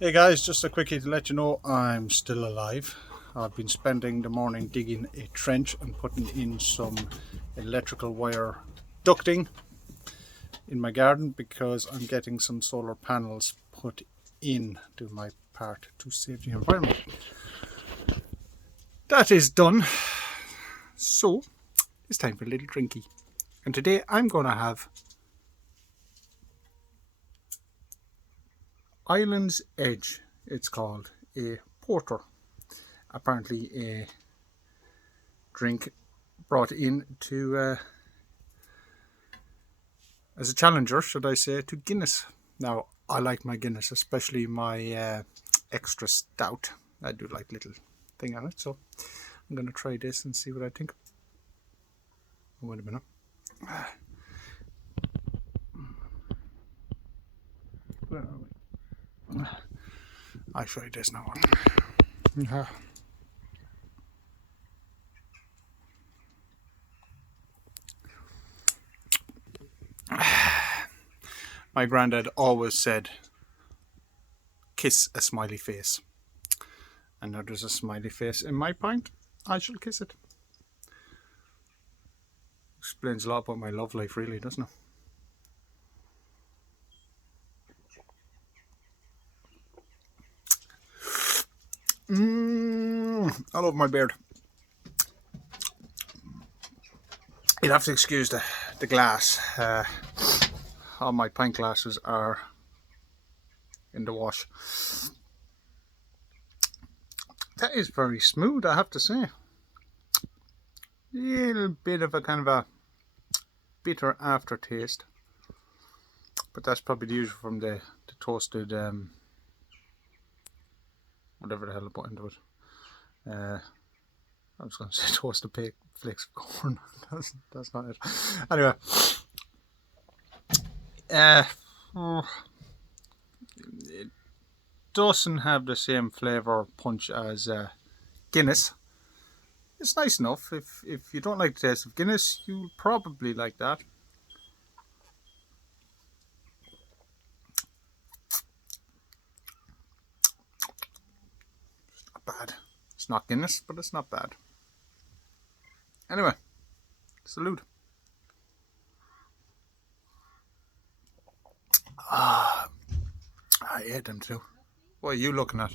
Hey guys, just a quickie to let you know I'm still alive. I've been spending the morning digging a trench and putting in some electrical wire ducting in my garden because I'm getting some solar panels put in, to my part to save the environment. That is done, so it's time for a little drinky. And today I'm going to have Island's Edge, it's called, a porter. Apparently a drink brought in to as a challenger, should I say, to Guinness. Now, I like my Guinness, especially my extra stout. I do like little thing on it, so I'm going to try this and see what I think. Oh, wait a minute. Where are we? I'll try this now. My granddad always said, kiss a smiley face. And now there's a smiley face in my pint. I shall kiss it. Explains a lot about my love life, really, doesn't it? I love my beard. You'd have to excuse the glass. All my pint glasses are in the wash. That is very smooth, I have to say. A little bit of a kind of a bitter aftertaste, but that's probably the usual from the toasted whatever the hell I put into it. I was going to say toasted flakes of corn. that's not it. Anyway, it doesn't have the same flavour punch as Guinness. It's nice enough. If you don't like the taste of Guinness, you'll probably like that. It's not bad. It's not Guinness, but it's not bad. Anyway, salute. I ate them too. What are you looking at?